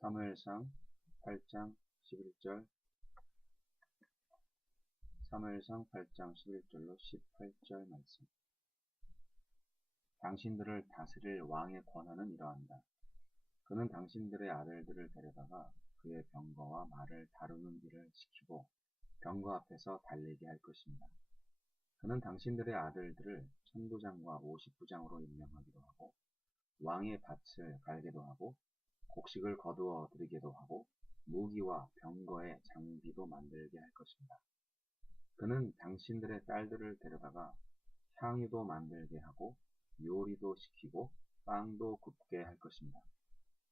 사무엘상 8장 11절 사무엘상 8장 11절로 18절 말씀. 당신들을 다스릴 왕의 권한은 이러한다. 그는 당신들의 아들들을 데려다가 그의 병거와 말을 다루는 일을 시키고 병거 앞에서 달리게 할 것입니다. 그는 당신들의 아들들을 천부장과 50부장으로 임명하기도 하고 왕의 밭을 갈게도 하고 곡식을 거두어 드리게도 하고 무기와 병거의 장비도 만들게 할 것입니다. 그는 당신들의 딸들을 데려다가 향유도 만들게 하고 요리도 시키고 빵도 굽게 할 것입니다.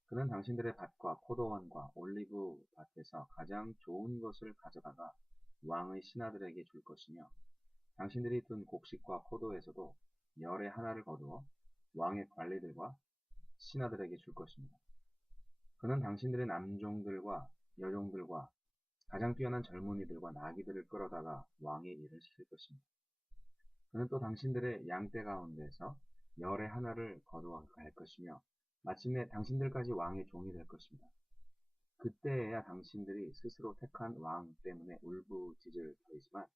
그는 당신들의 밭과 포도원과 올리브 밭에서 가장 좋은 것을 가져다가 왕의 신하들에게 줄 것이며 당신들이 둔 곡식과 포도에서도 열의 하나를 거두어 왕의 관리들과 신하들에게 줄 것입니다. 그는 당신들의 남종들과 여종들과 가장 뛰어난 젊은이들과 나귀들을 끌어다가 왕의 일을 시킬 것입니다. 그는 또 당신들의 양떼 가운데서 열의 하나를 거두어 갈 것이며 마침내 당신들까지 왕의 종이 될 것입니다. 그때에야 당신들이 스스로 택한 왕 때문에 울부짖을 터이지만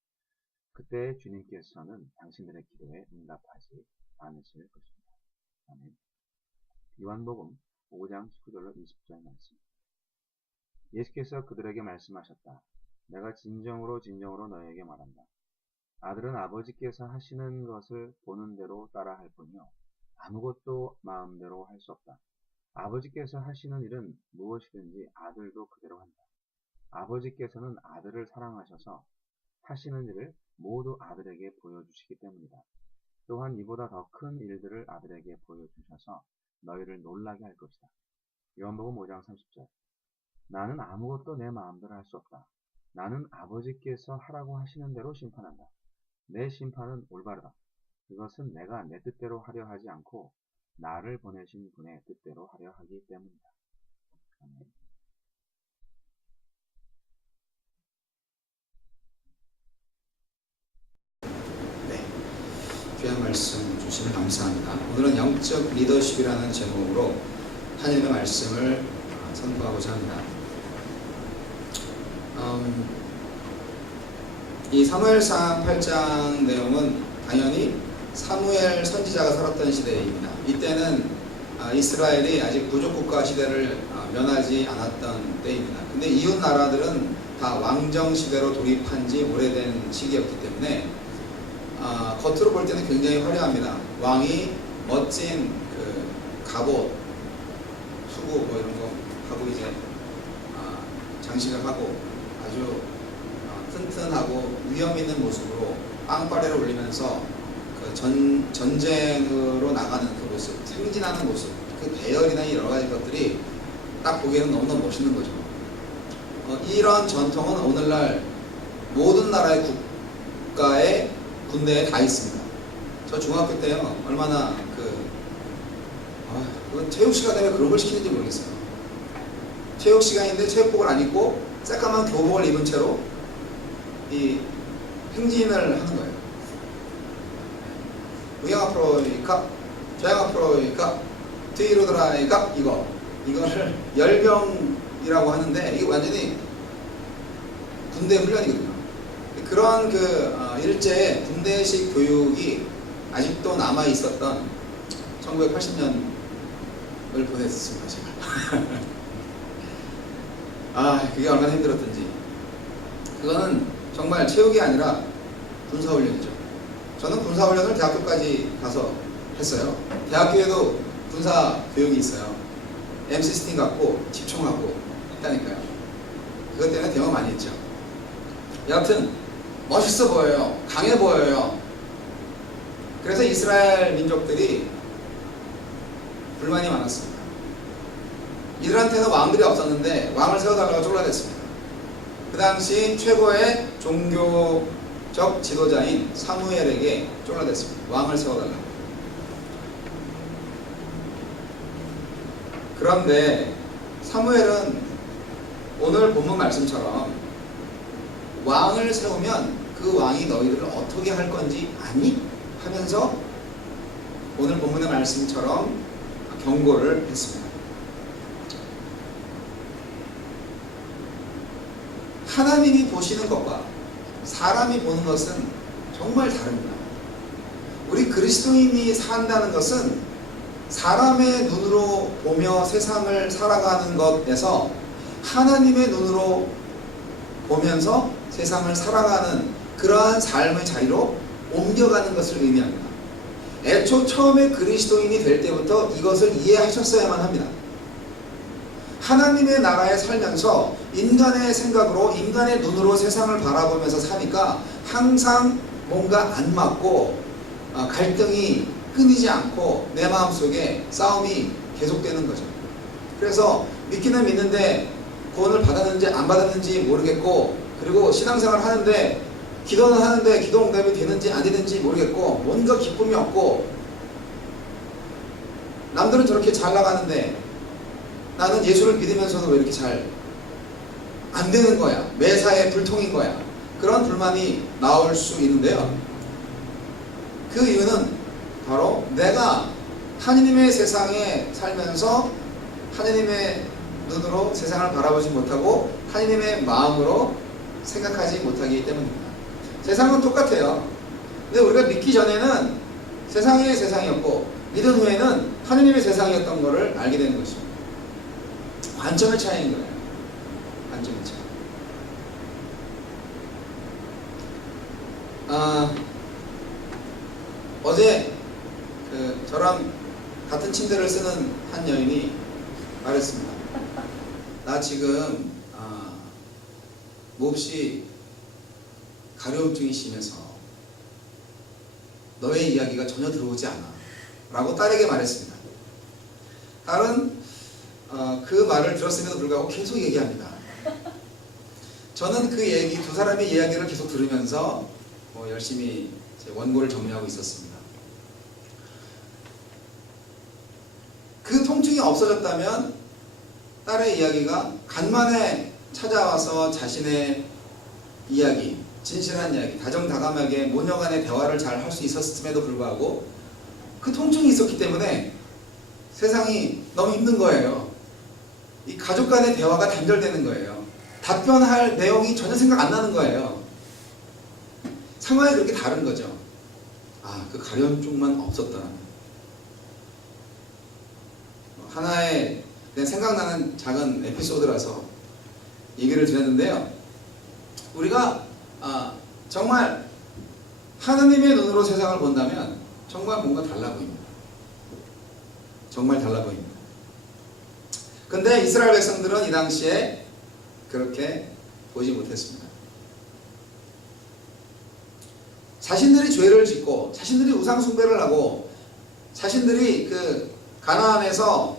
그때 주님께서는 당신들의 기도에 응답하지 않으실 것입니다. 아멘. 요한복음 5장 19절로 20절 말씀. 예수께서 그들에게 말씀하셨다. 내가 진정으로 너희에게 말한다. 아들은 아버지께서 하시는 것을 보는 대로 따라할 뿐이요 아무것도 마음대로 할 수 없다. 아버지께서 하시는 일은 무엇이든지 아들도 그대로 한다. 아버지께서는 아들을 사랑하셔서 하시는 일을 모두 아들에게 보여주시기 때문이다. 또한 이보다 더 큰 일들을 아들에게 보여주셔서 너희를 놀라게 할 것이다. 요한복음 5장 30절. 나는 아무것도 내 마음대로 할 수 없다. 나는 아버지께서 하라고 하시는 대로 심판한다. 내 심판은 올바르다. 그것은 내가 내 뜻대로 하려 하지 않고 나를 보내신 분의 뜻대로 하려 하기 때문이다. 아멘. 귀한 말씀 주시면 감사합니다. 오늘은 영적 리더십이라는 제목으로 하나님의 말씀을 선포하고자 합니다. 이 사무엘상 8장 내용은 당연히 사무엘 선지자가 살았던 시대입니다. 이때는 이스라엘이 아직 부족국가 시대를 면하지 않았던 때입니다. 근데 이웃 나라들은 다 왕정 시대로 돌입한 지 오래된 시기였기 때문에 겉으로 볼 때는 굉장히 화려합니다. 왕이 멋진 그 갑옷, 수고 뭐 이런 거 하고 이제 장식을 하고 아주 튼튼하고 위험 있는 모습으로 빵빠레를 올리면서 그 전쟁으로 나가는 그 모습, 행진하는 모습, 그 대열이나 여러 가지 것들이 딱 보기에는 너무너무 멋있는 거죠. 이런 전통은 오늘날 모든 나라의 국가의 군대에 다 있습니다. 저 중학교 때요, 얼마나 체육 시간에 그런 걸 시키는지 모르겠어요. 체육 시간인데 체육복을 안 입고 새까만 교복을 입은 채로 이 행진을 하는 거예요. 우영 앞으로 이까, 좌영 앞으로 이까, 뒤로 돌아이까, 이거를 열병이라고 하는데 이게 완전히 군대 훈련이거든요. 그런 일제의 군대식 교육이 아직도 남아 있었던 1980년을 보냈습니다, 제가. 그게 얼마나 힘들었던지. 그거는 정말 체육이 아니라 군사훈련이죠. 저는 군사훈련을 대학교까지 가서 했어요. 대학교에도 군사교육이 있어요. MC 스팅 갖고 집총하고 했다니까요. 그것 때문에 대화 많이 했죠. 여하튼 멋있어 보여요. 강해 보여요. 그래서 이스라엘 민족들이 불만이 많았습니다. 이들한테는 왕들이 없었는데 왕을 세워달라고 쫄라댔습니다. 그 당시 최고의 종교적 지도자인 사무엘에게 쫄라댔습니다. 왕을 세워달라고. 그런데 사무엘은 오늘 본문 말씀처럼 왕을 세우면 그 왕이 너희들을 어떻게 할 건지 아니? 하면서 오늘 본문의 말씀처럼 경고를 했습니다. 하나님이 보시는 것과 사람이 보는 것은 정말 다릅니다. 우리 그리스도인이 산다는 것은 사람의 눈으로 보며 세상을 살아가는 것에서 하나님의 눈으로 보면서 세상을 살아가는 그러한 삶의 자리로 옮겨가는 것을 의미합니다. 애초 처음에 그리스도인이 될 때부터 이것을 이해하셨어야만 합니다. 하나님의 나라에 살면서 인간의 생각으로 인간의 눈으로 세상을 바라보면서 사니까 항상 뭔가 안 맞고 갈등이 끊이지 않고 내 마음속에 싸움이 계속되는 거죠. 그래서 믿기는 믿는데 구원을 받았는지 안 받았는지 모르겠고, 그리고 신앙생활을 하는데 기도는 하는데 기도 응답이 되는지 안 되는지 모르겠고, 뭔가 기쁨이 없고, 남들은 저렇게 잘 나가는데 나는 예수를 믿으면서도 왜 이렇게 잘 안 되는 거야, 매사에 불통인 거야, 그런 불만이 나올 수 있는데요. 그 이유는 바로 내가 하느님의 세상에 살면서 하느님의 눈으로 세상을 바라보지 못하고 하느님의 마음으로 생각하지 못하기 때문입니다. 세상은 똑같아요. 근데 우리가 믿기 전에는 세상의 세상이었고 믿은 후에는 하느님의 세상이었던 것을 알게 되는 것입니다. 관점의 차이인 거예요. 관점의 차이. 어제 저랑 같은 침대를 쓰는 한 여인이 말했습니다. 나 지금 몹시 가려움증이 심해서 너의 이야기가 전혀 들어오지 않아 라고 딸에게 말했습니다. 딸은 그 말을 들었음에도 불구하고 계속 얘기합니다. 저는 그 얘기, 두 사람의 이야기를 계속 들으면서 열심히 제 원고를 정리하고 있었습니다. 그 통증이 없어졌다면 딸의 이야기가 간만에 찾아와서 자신의 이야기, 진실한 이야기, 다정다감하게 모녀간의 대화를 잘 할 수 있었음에도 불구하고 그 통증이 있었기 때문에 세상이 너무 힘든 거예요. 이 가족 간의 대화가 단절되는 거예요. 답변할 내용이 전혀 생각 안 나는 거예요. 상황이 그렇게 다른 거죠. 그 가려움증만 없었더라면. 하나의 그냥 생각나는 작은 에피소드라서 얘기를 드렸는데요. 우리가 정말 하나님의 눈으로 세상을 본다면 정말 뭔가 달라 보입니다. 정말 달라 보입니다. 근데 이스라엘 백성들은 이 당시에 그렇게 보지 못했습니다. 자신들이 죄를 짓고 자신들이 우상 숭배를 하고 자신들이 그 가나안에서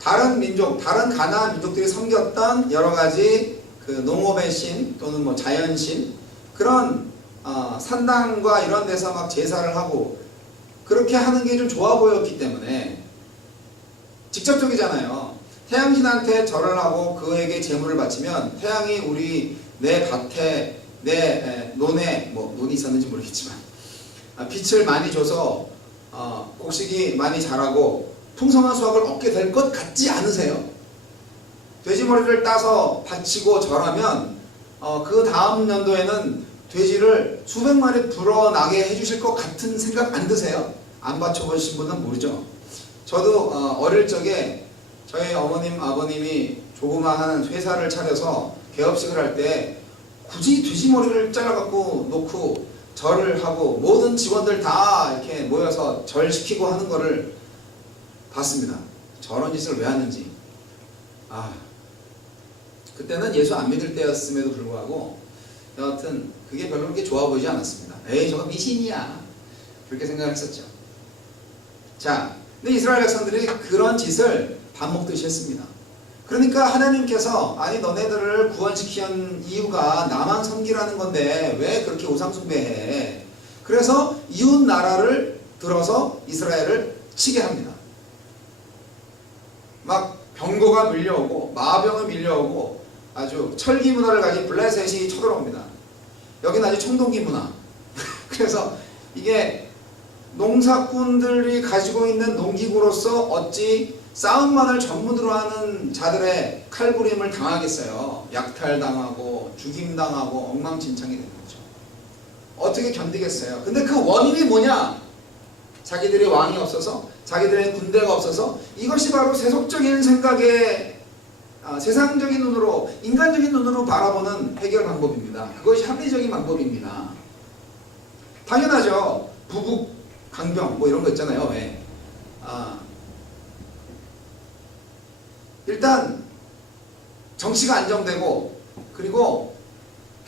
다른 민족, 다른 가나안 민족들이 섬겼던 여러 가지 그 농업의 신 또는 뭐 자연신, 그런 산당과 이런 데서 막 제사를 하고 그렇게 하는 게 좀 좋아 보였기 때문에, 직접적이잖아요. 태양신한테 절을 하고 그에게 제물을 바치면 태양이 내 밭에, 내 논에, 뭐 논이 있었는지 모르겠지만 빛을 많이 줘서 곡식이 많이 자라고 풍성한 수확을 얻게 될 것 같지 않으세요? 돼지머리를 따서 바치고 절하면 그 다음 연도에는 돼지를 수백 마리 불어나게 해주실 것 같은 생각 안 드세요? 안 바쳐보신 분은 모르죠. 저도 어릴 적에 저희 어머님, 아버님이 조그마한 회사를 차려서 개업식을 할 때 굳이 돼지머리를 잘라갖고 놓고 절을 하고 모든 직원들 다 이렇게 모여서 절시키고 하는 거를 봤습니다. 저런 짓을 왜 하는지. 그때는 예수 안 믿을 때였음에도 불구하고 여하튼 그게 별로 그렇게 좋아 보이지 않았습니다. 에이, 저거 미신이야, 그렇게 생각을 했었죠. 자, 근데 이스라엘 백성들이 그런 짓을 밥 먹듯이 했습니다. 그러니까 하나님께서 아니 너네들을 구원시킨 이유가 나만 섬기라는 건데 왜 그렇게 우상숭배해? 그래서 이웃 나라를 들어서 이스라엘을 치게 합니다. 막 병거가 밀려오고 마병이 밀려오고 아주 철기 문화를 가진 블레셋이 쳐들어옵니다. 여기는 아주 청동기 문화. 그래서 이게 농사꾼들이 가지고 있는 농기구로서 어찌 싸움만을 전문으로 하는 자들의 칼부림을 당하겠어요. 약탈당하고 죽임당하고 엉망진창이 되는 거죠. 어떻게 견디겠어요? 근데 그 원인이 뭐냐? 자기들의 왕이 없어서, 자기들의 군대가 없어서, 이것이 바로 세속적인 생각에 세상적인 눈으로, 인간적인 눈으로 바라보는 해결 방법입니다. 그것이 합리적인 방법입니다. 당연하죠. 부국 강병 뭐 이런 거 있잖아요. 왜? 일단 정치가 안정되고, 그리고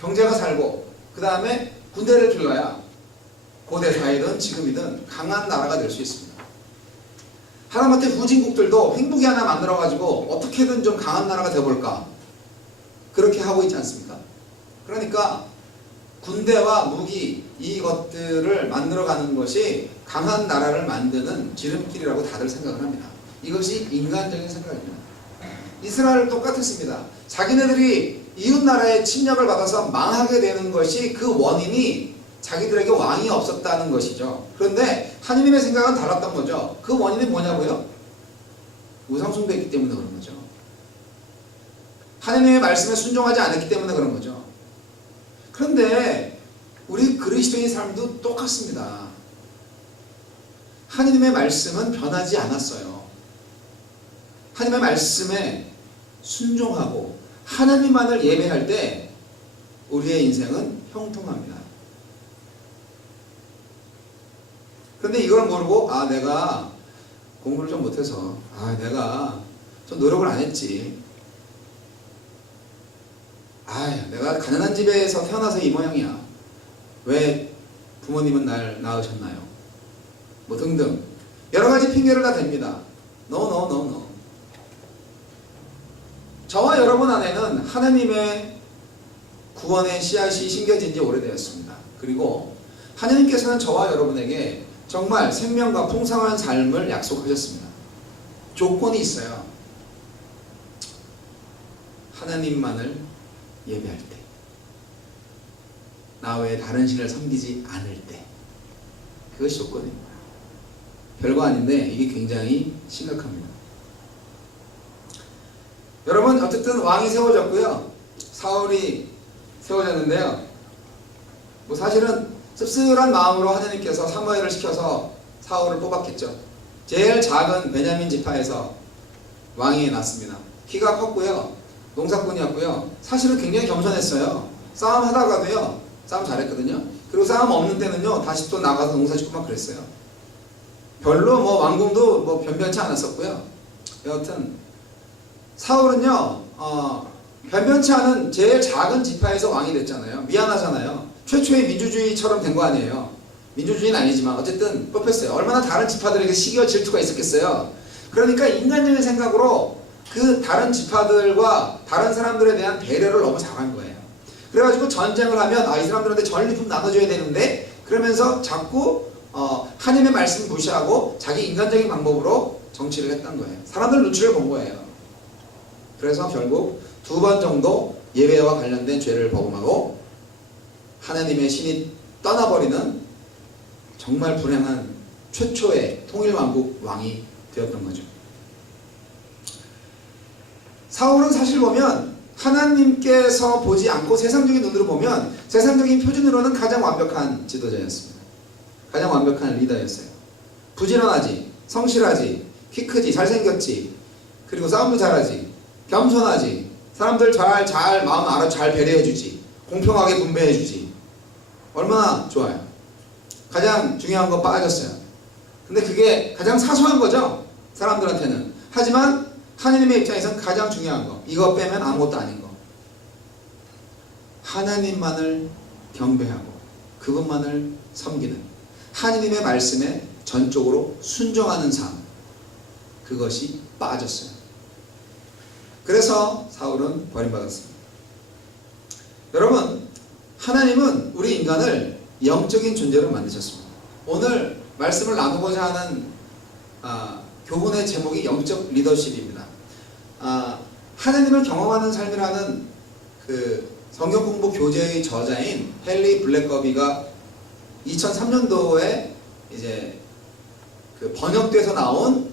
경제가 살고, 그 다음에 군대를 길러야 고대 사회든 지금이든 강한 나라가 될 수 있습니다. 하다못해 후진국들도 행복이 하나 만들어 가지고 어떻게든 좀 강한 나라가 되어볼까, 그렇게 하고 있지 않습니까? 그러니까 군대와 무기, 이것들을 만들어가는 것이 강한 나라를 만드는 지름길이라고 다들 생각을 합니다. 이것이 인간적인 생각입니다. 이스라엘 똑같았습니다. 자기네들이 이웃나라의 침략을 받아서 망하게 되는 것이, 그 원인이 자기들에게 왕이 없었다는 것이죠. 그런데 하느님의 생각은 달랐던 거죠. 그 원인이 뭐냐고요? 우상숭배했기 때문에 그런 거죠. 하느님의 말씀에 순종하지 않았기 때문에 그런 거죠. 그런데 우리 그리스도인 삶도 똑같습니다. 하느님의 말씀은 변하지 않았어요. 하느님의 말씀에 순종하고 하나님만을 예배할 때 우리의 인생은 형통합니다. 그런데 이걸 모르고, 내가 공부를 좀 못해서, 내가 좀 노력을 안 했지, 내가 가난한 집에서 태어나서 이 모양이야, 왜 부모님은 날 낳으셨나요? 뭐 등등 여러 가지 핑계를 다 댑니다. No. 저와 여러분 안에는 하나님의 구원의 씨앗이 심겨진 지 오래되었습니다. 그리고 하나님께서는 저와 여러분에게 정말 생명과 풍성한 삶을 약속하셨습니다. 조건이 있어요. 하나님만을 예배할 때, 나 외에 다른 신을 섬기지 않을 때, 그것이 조건입니다. 별거 아닌데 이게 굉장히 심각합니다. 여러분, 어쨌든 왕이 세워졌고요, 사울이 세워졌는데요, 뭐 사실은 씁쓸한 마음으로 하나님께서 사무엘을 시켜서 사울을 뽑았겠죠. 제일 작은 베냐민 지파에서 왕이 났습니다. 키가 컸고요, 농사꾼이었고요, 사실은 굉장히 겸손했어요. 싸움 하다가도요, 싸움 잘했거든요. 그리고 싸움 없는 때는요, 다시 또 나가서 농사 짓고 막 그랬어요. 별로 뭐 왕궁도 뭐 변변치 않았었고요. 여하튼 사울은요, 변변치 않은 제일 작은 지파에서 왕이 됐잖아요. 미안하잖아요. 최초의 민주주의처럼 된 거 아니에요. 민주주의는 아니지만 어쨌든 뽑혔어요. 얼마나 다른 지파들에게 시기와 질투가 있었겠어요. 그러니까 인간적인 생각으로 그 다른 지파들과 다른 사람들에 대한 배려를 너무 잘한 거예요. 그래가지고 전쟁을 하면, 이 사람들한테 전리품 나눠줘야 되는데, 그러면서 자꾸 하나님의 말씀 무시하고 자기 인간적인 방법으로 정치를 했던 거예요. 사람들 눈치를 본 거예요. 그래서 결국 2번 정도 예배와 관련된 죄를 범하고 하나님의 신이 떠나버리는 정말 불행한 최초의 통일왕국 왕이 되었던 거죠. 사울은 사실 보면 하나님께서 보지 않고 세상적인 눈으로 보면, 세상적인 표준으로는 가장 완벽한 지도자였습니다. 가장 완벽한 리더였어요. 부지런하지, 성실하지, 키 크지, 잘생겼지, 그리고 싸움도 잘하지, 겸손하지, 사람들 잘 마음 알아 잘 배려해주지, 공평하게 분배해주지. 얼마나 좋아요. 가장 중요한 거 빠졌어요. 근데 그게 가장 사소한 거죠, 사람들한테는. 하지만 하나님의 입장에서는 가장 중요한 거, 이거 빼면 아무것도 아닌 거. 하나님만을 경배하고 그분만을 섬기는, 하나님의 말씀에 전적으로 순종하는 삶, 그것이 빠졌어요. 그래서 사울은 버림받았습니다. 여러분, 하나님은 우리 인간을 영적인 존재로 만드셨습니다. 오늘 말씀을 나누고자 하는 교훈의 제목이 영적 리더십입니다. 하나님을 경험하는 삶이라는 그 성경 공부 교재의 저자인 헨리 블랙거비가 2003년도에 이제 그 번역돼서 나온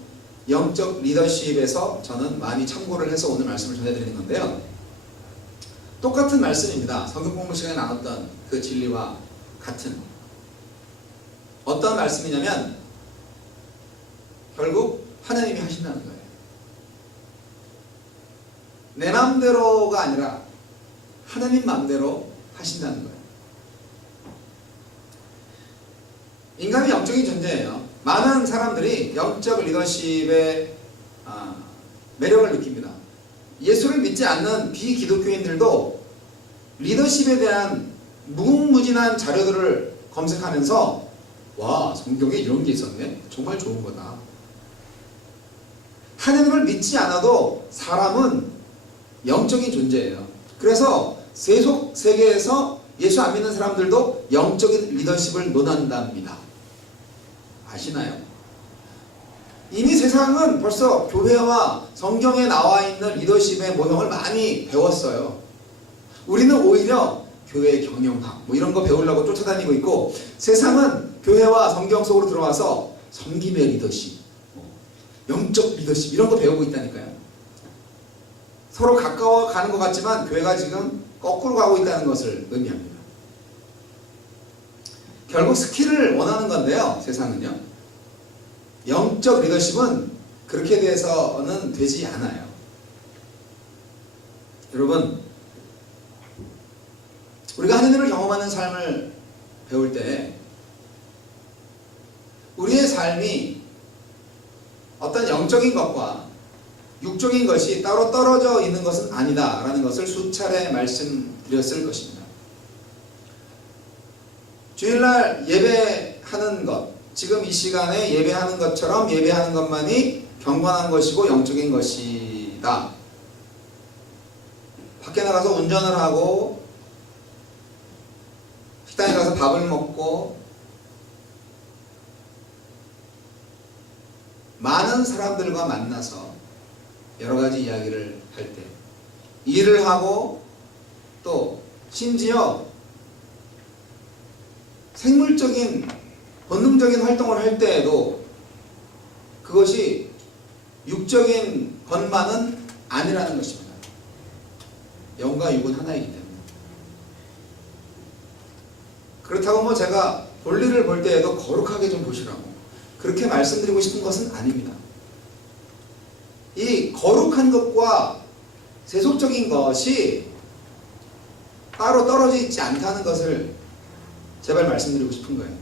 영적 리더십에서 저는 많이 참고를 해서 오늘 말씀을 전해드리는 건데요. 똑같은 말씀입니다. 성경 공부 시간에 나눴던 그 진리와 같은 어떤 말씀이냐면 결국 하나님이 하신다는 거예요. 내 마음대로가 아니라 하나님 마음대로 하신다는 거예요. 인간은 영적인 존재예요. 많은 사람들이 영적 리더십의 매력을 느낍니다. 예수를 믿지 않는 비기독교인들도 리더십에 대한 무궁무진한 자료들을 검색하면서 와, 성경에 이런 게 있었네? 정말 좋은 거다. 하나님을 믿지 않아도 사람은 영적인 존재예요. 그래서 세속 세계에서 예수 안 믿는 사람들도 영적인 리더십을 논한답니다. 아시나요? 이미 세상은 벌써 교회와 성경에 나와 있는 리더십의 모형을 많이 배웠어요. 우리는 오히려 교회 경영학 뭐 이런 거 배우려고 쫓아다니고 있고, 세상은 교회와 성경 속으로 들어와서 섬김의 리더십, 영적 리더십 이런 거 배우고 있다니까요. 서로 가까워 가는 것 같지만 교회가 지금 거꾸로 가고 있다는 것을 의미합니다. 결국 스킬을 원하는 건데요. 세상은요. 영적 리더십은 그렇게 돼서는 되지 않아요. 여러분, 우리가 하느님을 경험하는 삶을 배울 때 우리의 삶이 어떤 영적인 것과 육적인 것이 따로 떨어져 있는 것은 아니다라는 것을 수차례 말씀드렸을 것입니다. 주일날 예배하는 것, 지금 이 시간에 예배하는 것처럼 예배하는 것만이 경건한 것이고 영적인 것이다. 밖에 나가서 운전을 하고 식당에 가서 밥을 먹고 많은 사람들과 만나서 여러 가지 이야기를 할 때, 일을 하고 또 심지어 생물적인 본능적인 활동을 할 때에도 그것이 육적인 것만은 아니라는 것입니다. 영과 육은 하나이기 때문에. 그렇다고 뭐 제가 볼일을 볼 때에도 거룩하게 좀 보시라고 그렇게 말씀드리고 싶은 것은 아닙니다. 이 거룩한 것과 세속적인 것이 따로 떨어져 있지 않다는 것을 제발 말씀드리고 싶은 거예요.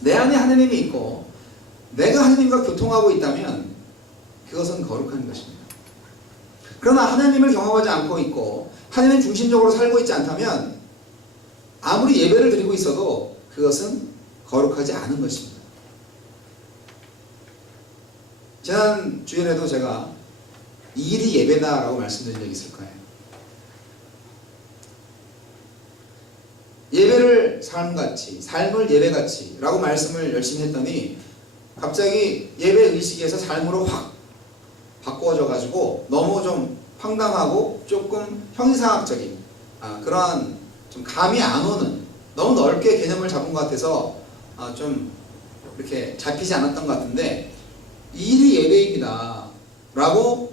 내 안에 하느님이 있고 내가 하느님과 교통하고 있다면 그것은 거룩한 것입니다. 그러나 하나님을 경험하지 않고 있고 하나님 중심적으로 살고 있지 않다면 아무리 예배를 드리고 있어도 그것은 거룩하지 않은 것입니다. 지난 주일에도 제가 이 일이 예배다라고 말씀드린 적이 있을 거예요. 예배를 삶같이, 삶을 예배같이 라고 말씀을 열심히 했더니 갑자기 예배 의식에서 삶으로 확 바꿔져 가지고 너무 좀 황당하고 조금 형이상학적인 그러한 좀 감이 안 오는, 너무 넓게 개념을 잡은 것 같아서 좀 이렇게 잡히지 않았던 것 같은데, 이 일이 예배입니다 라고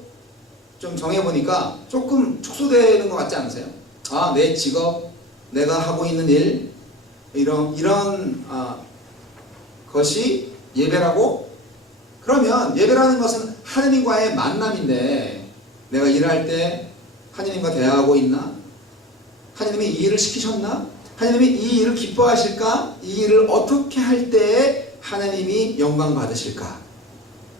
좀 정해보니까 조금 축소되는 것 같지 않으세요? 내 직업, 내가 하고 있는 일, 이런 것이 예배라고? 그러면 예배라는 것은 하느님과의 만남인데 내가 일할 때 하느님과 대화하고 있나? 하느님이 이 일을 시키셨나? 하느님이 이 일을 기뻐하실까? 이 일을 어떻게 할 때에 하나님이 영광 받으실까?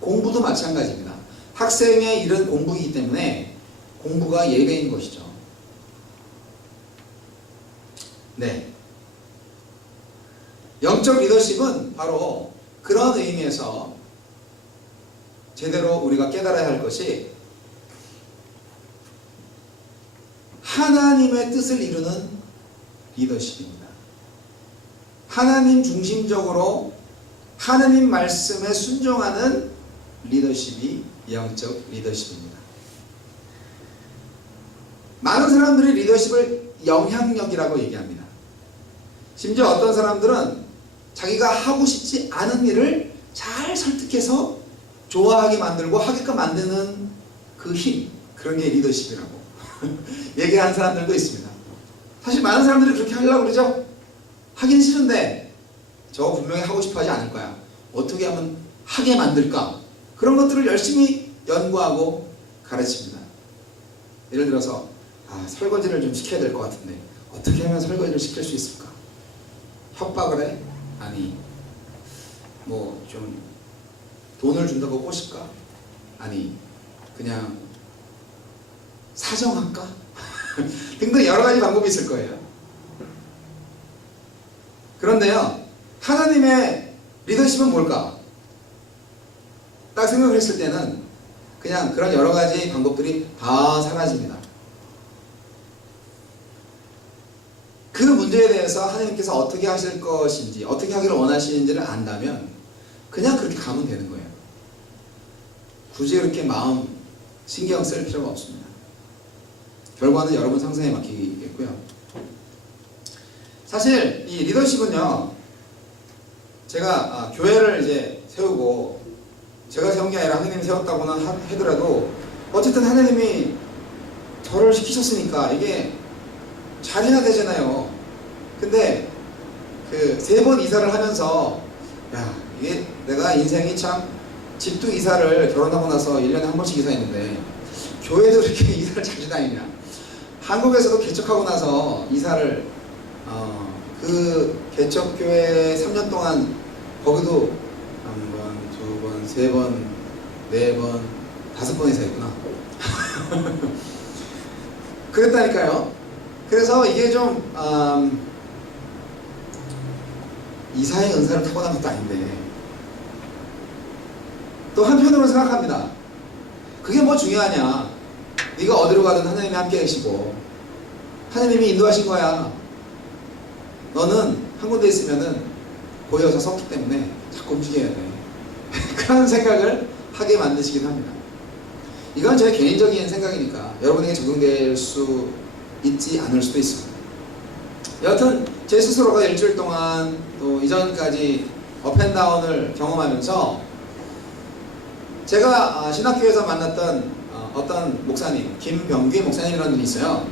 공부도 마찬가지입니다. 학생의 일은 공부이기 때문에 공부가 예배인 것이죠. 네. 영적 리더십은 바로 그런 의미에서 제대로 우리가 깨달아야 할 것이 하나님의 뜻을 이루는 리더십입니다. 하나님 중심적으로 하나님 말씀에 순종하는 리더십이 영적 리더십입니다. 많은 사람들이 리더십을 영향력이라고 얘기합니다. 심지어 어떤 사람들은 자기가 하고 싶지 않은 일을 잘 설득해서 좋아하게 만들고 하게끔 만드는 그 힘, 그런 게 리더십이라고 얘기하는 사람들도 있습니다. 사실 많은 사람들이 그렇게 하려고 그러죠. 하긴 싫은데 저 분명히 하고 싶어 하지 않을 거야. 어떻게 하면 하게 만들까? 그런 것들을 열심히 연구하고 가르칩니다. 예를 들어서 설거지를 좀 시켜야 될 것 같은데 어떻게 하면 설거지를 시킬 수 있을까? 협박을 해? 아니, 뭐 좀 돈을 준다고 꼬실까? 아니, 그냥 사정할까? 등등 여러 가지 방법이 있을 거예요. 그런데요, 하나님의 리더십은 뭘까? 딱 생각을 했을 때는 그냥 그런 여러 가지 방법들이 다 사라집니다. 그 문제에 대해서 하나님께서 어떻게 하실 것인지, 어떻게 하기를 원하시는지를 안다면 그냥 그렇게 가면 되는 거예요. 굳이 그렇게 마음 신경 쓸 필요가 없습니다. 결과는 여러분 상상에 맡기겠고요. 사실 이 리더십은요, 제가 교회를 이제 세우고 제가 세운 게 아니라 하나님이 세웠다고는 하더라도 어쨌든 하나님이 저를 시키셨으니까 이게 잘해야 되잖아요. 근데 그 3번 이사를 하면서 이게 내가 인생이 참 집도 이사를 결혼하고 나서 1년에 한 번씩 이사했는데 교회도 이렇게 이사를 자주 다니냐. 한국에서도 개척하고 나서 이사를 그 개척교회 3년 동안 거기도 한 번, 2번, 3번, 4번, 5번 이사했구나. 그랬다니까요. 그래서 이게 좀 이사의 은사를 타고난 것도 아닌데 또 한편으로 생각합니다. 그게 뭐 중요하냐. 네가 어디로 가든 하나님이 함께 계시고 하나님이 인도하신 거야. 너는 한 군데 있으면은 보여서 섰기 때문에 자꾸 움직여야 돼. 그런 생각을 하게 만드시긴 합니다. 이건 제 개인적인 생각이니까 여러분에게 적용될 수 있지 않을 수도 있습니다. 여하튼 제 스스로가 일주일 동안 또 이전까지 업앤다운을 경험하면서 제가 신학교에서 만났던 어떤 목사님, 김병규 목사님이라는 분이 있어요.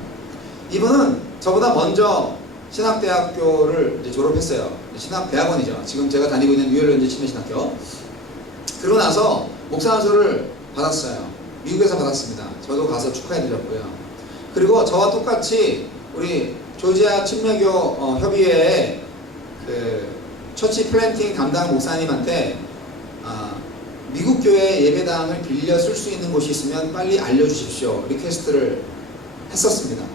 이분은 저보다 먼저 신학대학교를 이제 졸업했어요. 신학대학원이죠. 지금 제가 다니고 있는 뉴열랜드 침례신학교. 그러고 나서 목사 안수를 받았어요. 미국에서 받았습니다. 저도 가서 축하해드렸고요. 그리고 저와 똑같이 우리 조지아 침례교 협의회의 그 처치 플랜팅 담당 목사님한테 미국 교회 예배당을 빌려 쓸 수 있는 곳이 있으면 빨리 알려주십시오. 리퀘스트를 했었습니다.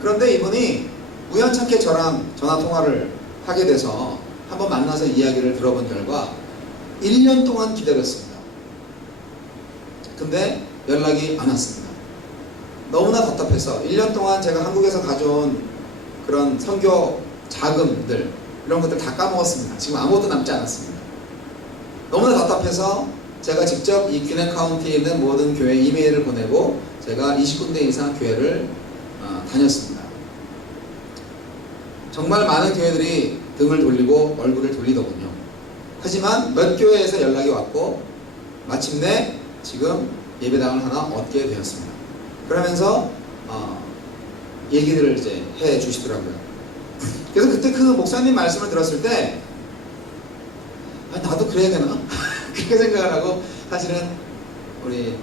그런데 이분이 우연찮게 저랑 전화통화를 하게 돼서 한번 만나서 이야기를 들어본 결과 1년 동안 기다렸습니다. 근데 연락이 안 왔습니다. 너무나 답답해서 1년 동안 제가 한국에서 가져온 그런 선교 자금들 이런 것들 다 까먹었습니다. 지금 아무것도 남지 않았습니다. 너무나 답답해서 제가 직접 이 퀸앤 카운티에 있는 모든 교회 이메일을 보내고 제가 20군데 이상 교회를 다녔습니다. 정말 많은 교회들이 등을 돌리고 얼굴을 돌리더군요. 하지만 몇 교회에서 연락이 왔고 마침내 지금 예배당을 하나 얻게 되었습니다. 그러면서 얘기들을 이제 해 주시더라고요. 그래서 그때 그 목사님 말씀을 들었을 때 나도 그래야 되나? 그렇게 생각을 하고 사실은 우리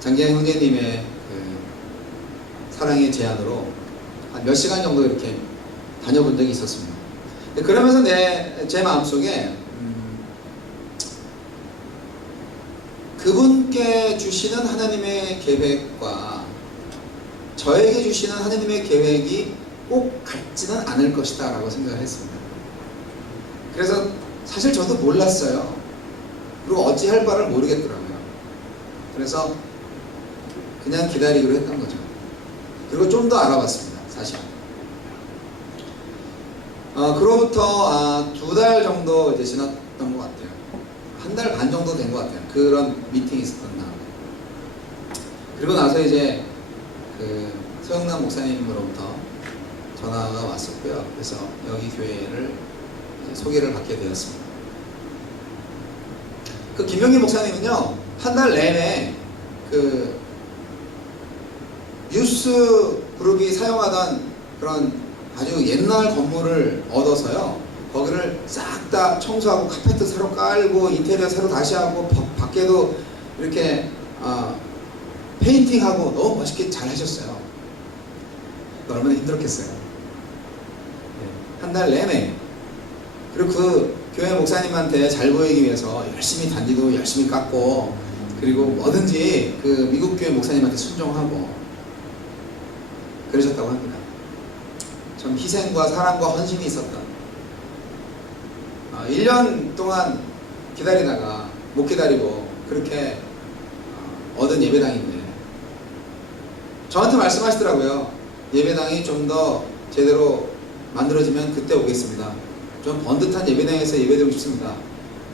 장기영 형제님의 그 사랑의 제안으로 한 몇 시간 정도 이렇게 다녀본 적이 있었습니다. 그러면서 제 마음속에 그분께 주시는 하나님의 계획과 저에게 주시는 하나님의 계획이 꼭 같지는 않을 것이다 라고 생각을 했습니다. 그래서 사실 저도 몰랐어요. 그리고 어찌할 바를 모르겠더라고요. 그래서 그냥 기다리기로 했던 거죠. 그리고 좀 더 알아봤습니다. 사실 그로부터 2달 정도 이제 지났던 것 같아요. 1달 반 정도 된 것 같아요. 그런 미팅이 있었던 다음에. 그리고 나서 이제 그 서영남 목사님으로부터 전화가 왔었고요. 그래서 여기 교회를 이제 소개를 받게 되었습니다. 그 김병기 목사님은요, 한 달 내내 그 뉴스 그룹이 사용하던 그런 아주 옛날 건물을 얻어서요, 거기를 싹 다 청소하고 카페트 새로 깔고 인테리어 새로 다시 하고 밖에도 이렇게 페인팅하고 너무 멋있게 잘 하셨어요. 얼마나 힘들었겠어요. 한 달 내내. 그리고 그 교회 목사님한테 잘 보이기 위해서 열심히 단지도 열심히 깎고, 그리고 뭐든지 그 미국 교회 목사님한테 순종하고 그러셨다고 합니다. 좀 희생과 사랑과 헌신이 있었던 1년 동안 기다리다가 못 기다리고 그렇게 얻은 예배당인데, 저한테 말씀하시더라고요. 예배당이 좀 더 제대로 만들어지면 그때 오겠습니다. 좀 번듯한 예배당에서 예배드리고 싶습니다.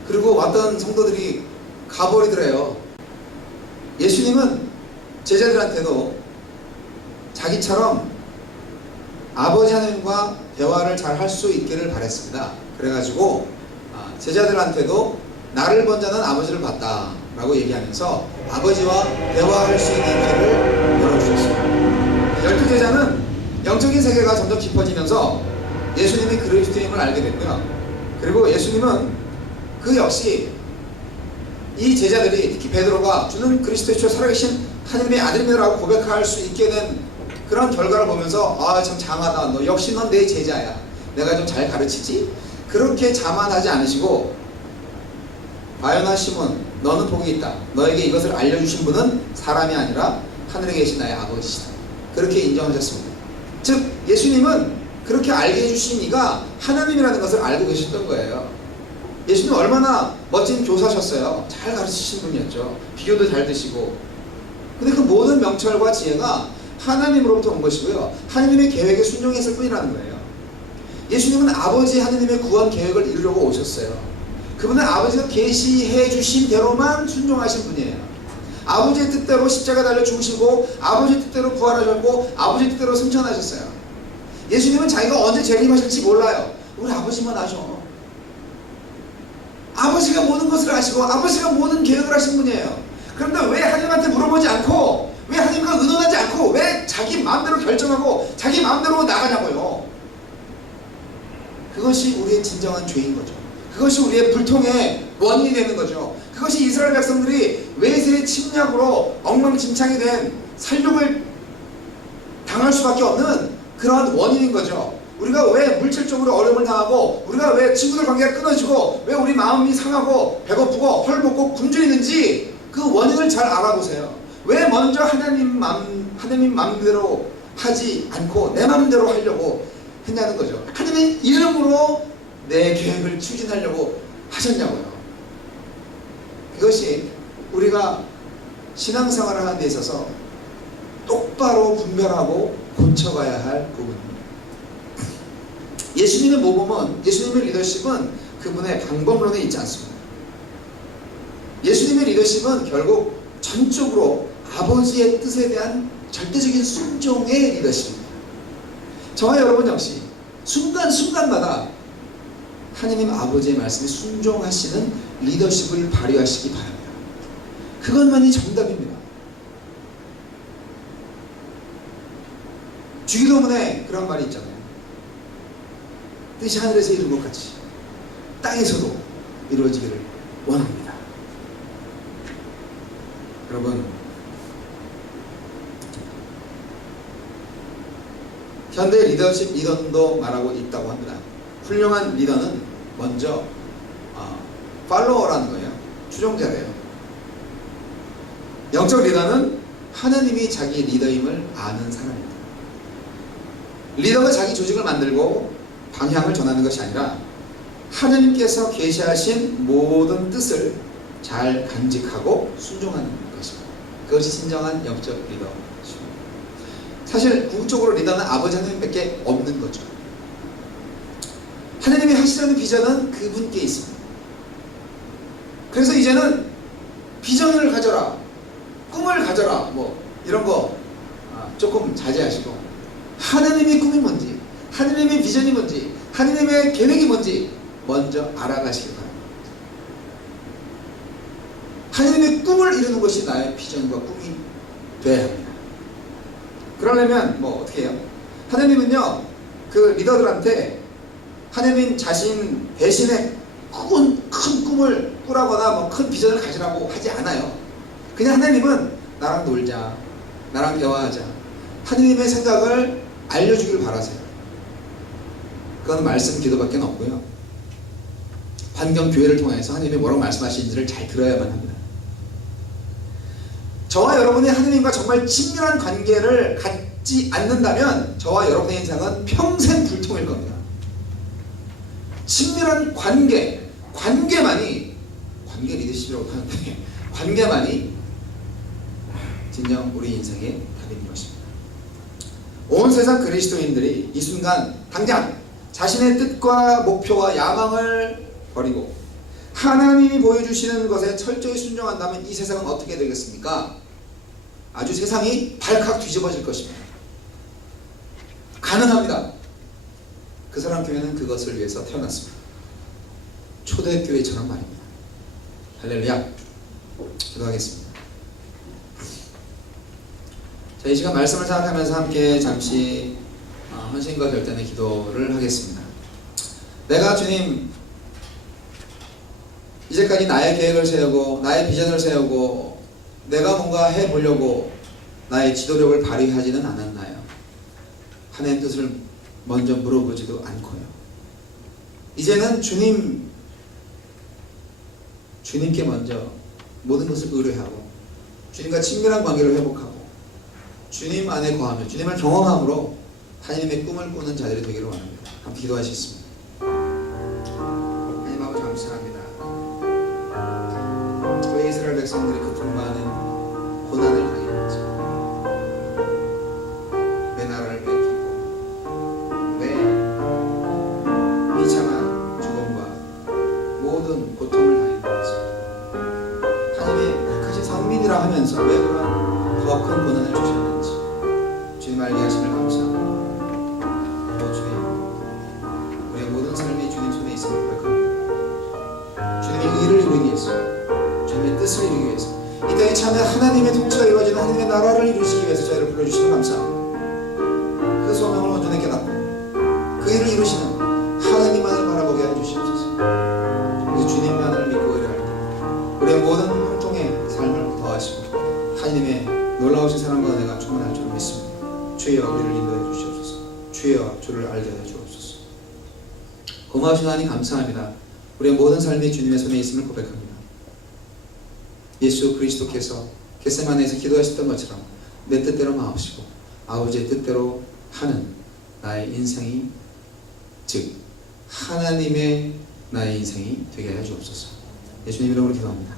그리고 왔던 성도들이 가버리더래요. 예수님은 제자들한테도 자기처럼 아버지 하나님과 대화를 잘 할 수 있기를 바랬습니다. 그래가지고 제자들한테도 나를 본 자는 아버지를 봤다 라고 얘기하면서 아버지와 대화할 수 있는 길을 열어주셨어요. 12제자는 영적인 세계가 점점 깊어지면서 예수님이 그리스도임을 알게 됐고요. 그리고 예수님은 그 역시 이 제자들이, 특히 베드로가 주는 그리스도의 살아계신 하나님의 아들이라고 고백할 수 있게 된 그런 결과를 보면서 참 장하다, 너 역시 넌 내 제자야, 내가 좀 잘 가르치지, 그렇게 자만하지 않으시고, 바요나 시몬, 너는 복이 있다, 너에게 이것을 알려주신 분은 사람이 아니라 하늘에 계신 나의 아버지시다, 그렇게 인정하셨습니다. 즉 예수님은 그렇게 알게 해주신 이가 하나님이라는 것을 알고 계셨던 거예요. 예수님 얼마나 멋진 교사셨어요. 잘 가르치신 분이었죠. 비유도 잘 드시고. 근데 그 모든 명철과 지혜가 하나님으로부터 온 것이고요, 하나님의 계획에 순종했을 뿐이라는 거예요. 예수님은 아버지 하나님의 구원 계획을 이루려고 오셨어요. 그분은 아버지가 계시해 주신 대로만 순종하신 분이에요. 아버지의 뜻대로 십자가 달려 죽으시고, 아버지의 뜻대로 부활하셨고, 아버지의 뜻대로 승천하셨어요. 예수님은 자기가 언제 재림하실지 몰라요. 우리 아버지만 아셔. 아버지가 모든 것을 아시고 아버지가 모든 계획을 하신 분이에요. 그런데 왜 하나님한테 물어보지 않고, 왜 하나님과 의논하지 않고, 왜 자기 마음대로 결정하고 자기 마음대로 나가냐고요. 그것이 우리의 진정한 죄인 거죠. 그것이 우리의 불통의 원인이 되는 거죠. 그것이 이스라엘 백성들이 외세의 침략으로 엉망진창이 된 살육을 당할 수밖에 없는 그러한 원인인 거죠. 우리가 왜 물질적으로 어려움을 당하고, 우리가 왜 친구들 관계가 끊어지고, 왜 우리 마음이 상하고 배고프고 헐벗고 굶주리는지 그 원인을 잘 알아보세요. 왜 먼저 하나님 마음대로 하지 않고 내 마음대로 하려고 했냐는 거죠. 하나님의 이름으로 내 계획을 추진하려고 하셨냐고요. 그것이 우리가 신앙생활을 하는 데 있어서 똑바로 분별하고 고쳐가야 할 부분입니다. 예수님의 모범은, 예수님의 리더십은 그분의 방법론에 있지 않습니다. 예수님의 리더십은 결국 전적으로 아버지의 뜻에 대한 절대적인 순종의 리더십입니다. 저와 여러분 역시 순간순간마다 하나님 아버지의 말씀에 순종하시는 리더십을 발휘하시기 바랍니다. 그것만이 정답입니다. 주기도문에 그런 말이 있잖아요. 뜻이 하늘에서 이룬 것 같이 땅에서도 이루어지기를 원합니다. 여러분, 현대 리더십 리더도 말하고 있다고 합니다. 훌륭한 리더는 먼저 팔로워라는 거예요. 추종자래요. 영적 리더는 하나님이 자기 리더임을 아는 사람입니다. 리더가 자기 조직을 만들고 방향을 전하는 것이 아니라 하나님께서 계시하신 모든 뜻을 잘 간직하고 순종하는 것입니다. 그것이 진정한 영적 리더십입니다. 사실 궁극적으로 리더는 아버지 하나님밖에 없는 거죠. 하나님이 하시려는 비전은 그분께 있습니다. 그래서 이제는 비전을 가져라, 꿈을 가져라, 뭐 이런 거 조금 자제하시고, 하나님의 꿈이 뭔지, 하나님의 비전이 뭔지, 하나님의 계획이 뭔지 먼저 알아가시기 바랍니다. 하나님의 꿈을 이루는 것이 나의 비전과 꿈이 되어야 합니다. 그러려면 뭐 어떻게 해요? 하나님은요, 그 리더들한테 하나님 자신 대신에 큰 꿈을 꾸라거나 뭐 큰 비전을 가지라고 하지 않아요. 그냥 하나님은 나랑 놀자, 나랑 대화하자, 하나님의 생각을 알려주길 바라세요. 그건 말씀 기도밖에 없고요. 환경 교회를 통해서 하나님이 뭐라고 말씀하시는지를 잘 들어야만 합니다. 저와 여러분이 하나님과 정말 친밀한 관계를 갖지 않는다면 저와 여러분의 인생은 평생 불통일 겁니다. 친밀한 관계만이, 관계 리더십이라고 하는데 관계만이 진정 우리 인생의 답인 것입니다. 온 세상 그리스도인들이 이 순간 당장 자신의 뜻과 목표와 야망을 버리고 하나님이 보여주시는 것에 철저히 순종한다면 이 세상은 어떻게 되겠습니까? 아주 세상이 발칵 뒤집어질 것입니다. 가능합니다. 그 사람 교회는 그것을 위해서 태어났습니다. 초대교회처럼 말입니다. 할렐루야. 기도하겠습니다. 자, 이 시간 말씀을 생각하면서 함께 잠시 헌신과 결단의 기도를 하겠습니다. 내가 주님, 이제까지 나의 계획을 세우고 나의 비전을 세우고 내가 뭔가 해보려고 나의 지도력을 발휘하지는 않았나요? 하나님 뜻을 먼저 물어보지도 않고요. 이제는 주님께 먼저 모든 것을 의뢰하고 주님과 친밀한 관계를 회복하고 주님 안에 거하며 주님을 경험함으로 하나님의 꿈을 꾸는 자들이 되기를 원합니다. 함께 기도하시겠습니다. 하나님 아버지 감사합니다. 왜 이스라엘 백성들이 그 많은 고난을 당했는지, 왜 나라를 뺏기고 왜 비참한 죽음과 모든 고통을 당했는지, 하나님의 약하신 성민이라 하면서 왜 그런 더 큰 고난을 주셨는지 주님 알게 하심을 감사합니다. 주님, 우리의 모든 삶이 주님 손에 있음을 고백합니다. 주님의 의를 이루기 위해서, 주님의 뜻을 이루기 위해서, 이 땅에 참여 하나님의 통치가 이루어지는 하나님의 나라를 이루시기 위해서 저희를 불러주시는 감사합니다. 그 소명을 온전히 깨닫고 그 일을 이루시는 하나님만을 바라보게 해주시옵소서. 그래서 주님만을 믿고 의뢰할 때 우리의 모든 형통의 삶을 더하시고 하나님의 놀라우신 사랑과 은혜가 충만할 줄 믿습니다. 주여 우리를 인도해 주시옵소서. 주여 주를 알게 해 주옵소서. 고마우신 하나님 감사합니다. 우리의 모든 삶이 주님의 손에 있음을 고백합니다. 예수 그리스도께서 겟세마네에서 기도하셨던 것처럼 내 뜻대로 마옵시고 아버지의 뜻대로 하는 나의 인생이, 즉 하나님의 나의 인생이 되게 하여 주옵소서. 예수님 이름으로 기도합니다.